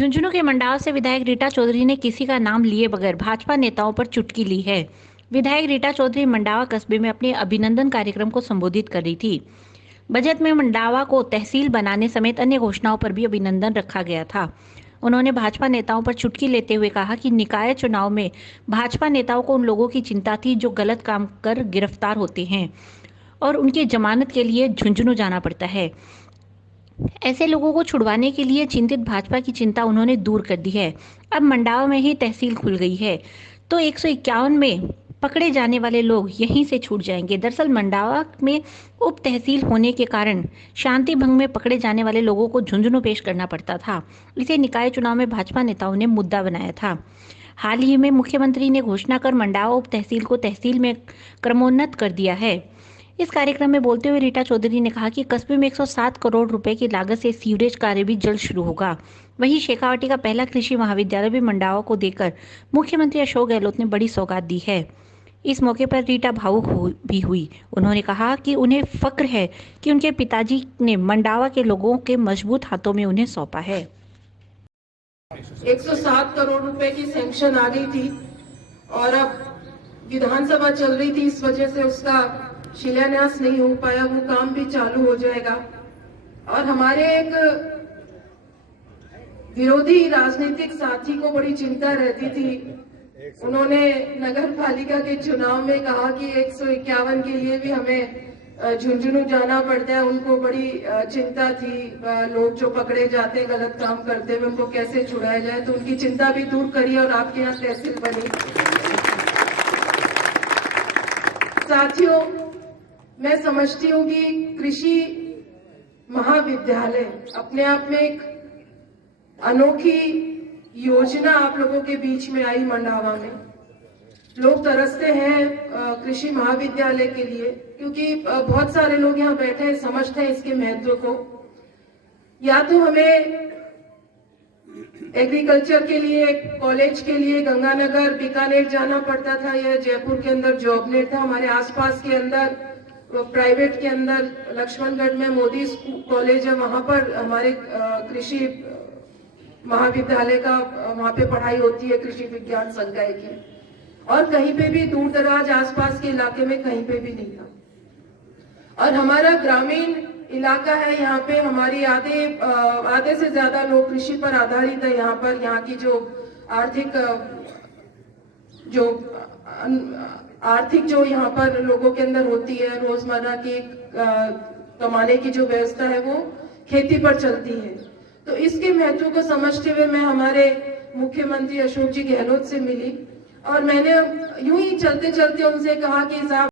झुंझुनू के मंडाव से विधायक रीटा चौधरी ने किसी का नाम लिए बगैर भाजपा नेताओं पर चुटकी ली है। विधायक रीटा चौधरी मंडावा कस्बे में अपने अभिनंदन कार्यक्रम को संबोधित कर रही थी। बजट में मंडावा को तहसील बनाने समेत अन्य घोषणाओं पर भी अभिनंदन रखा गया था। उन्होंने भाजपा नेताओं पर चुटकी लेते हुए कहा कि निकाय चुनाव में भाजपा नेताओं को उन लोगों की चिंता थी जो गलत काम कर गिरफ्तार होते हैं और उनकी जमानत के लिए झुंझुनू जाना पड़ता है। ऐसे लोगों को छुड़वाने के लिए चिंतित भाजपा की चिंता उन्होंने दूर कर दी है। अब मंडावा में ही तहसील खुल गई है तो 151 में पकड़े जाने वाले लोग यहीं से छूट जाएंगे। दरअसल मंडावा में उप तहसील होने के कारण शांति भंग में पकड़े जाने वाले लोगों को झुंझुनू पेश करना पड़ता था। इसे निकाय चुनाव में भाजपा नेताओं ने मुद्दा बनाया था। हाल ही में मुख्यमंत्री ने घोषणा कर मंडावा उप तहसील को तहसील में क्रमोन्नत कर दिया है। इस कार्यक्रम में बोलते हुए रीटा चौधरी ने कहा कि कस्बे में 107 करोड़ रुपए की लागत से सीवरेज कार्य भी जल्द शुरू होगा। वहीं शेखावाटी का पहला कृषि महाविद्यालय भी मंडावा को देकर मुख्यमंत्री अशोक गहलोत ने बड़ी सौगात दी है। इस मौके पर रीटा भावुक भी हुई। उन्होंने कहा कि उन्हें फक्र है कि उनके पिताजी ने मंडावा के लोगों के मजबूत हाथों में उन्हें सौंपा है। 107 करोड़ रुपए की सैंक्शन आ गई थी और अब विधानसभा चल रही थी, इस वजह से उसका शिलान्यास नहीं हो पाया। वो काम भी चालू हो जाएगा। और हमारे एक विरोधी राजनीतिक साथी को बड़ी चिंता रहती थी। उन्होंने नगर पालिका के चुनाव में कहा कि 151 के लिए भी हमें झुंझुनू जाना पड़ता है। उनको बड़ी चिंता थी, लोग जो पकड़े जाते गलत काम करते हुए उनको कैसे छुड़ाया जाए, तो उनकी चिंता भी दूर करी और आपके यहाँ तहसील बनी। साथियों, मैं समझती हूँ कि कृषि महाविद्यालय अपने आप में एक अनोखी योजना आप लोगों के बीच में आई। मंडावा में लोग तरसते हैं कृषि महाविद्यालय के लिए, क्योंकि बहुत सारे लोग यहाँ बैठे हैं, समझते हैं इसके महत्व को। या तो हमें एग्रीकल्चर के लिए कॉलेज के लिए गंगानगर बीकानेर जाना पड़ता था, या जयपुर के अंदर जॉबनेट था। हमारे आसपास के अंदर प्राइवेट के अंदर लक्ष्मणगढ़ में मोदी कॉलेज है, वहां पर हमारे कृषि महाविद्यालय का वहां पे पढ़ाई होती है, कृषि विज्ञान संकाय की। और कहीं पे भी दूर दराज आसपास के इलाके में कहीं पे भी नहीं था। और हमारा ग्रामीण इलाका है, यहाँ पे हमारी आधे से ज्यादा लोग कृषि पर आधारित है। यहाँ पर यहाँ की जो आर्थिक जो यहाँ पर लोगों के अंदर होती है, रोजमर्रा की कमाने की जो व्यवस्था है वो खेती पर चलती है। तो इसके महत्व को समझते हुए मैं हमारे मुख्यमंत्री अशोक जी गहलोत से मिली और मैंने यूं ही चलते चलते उनसे कहा कि साहब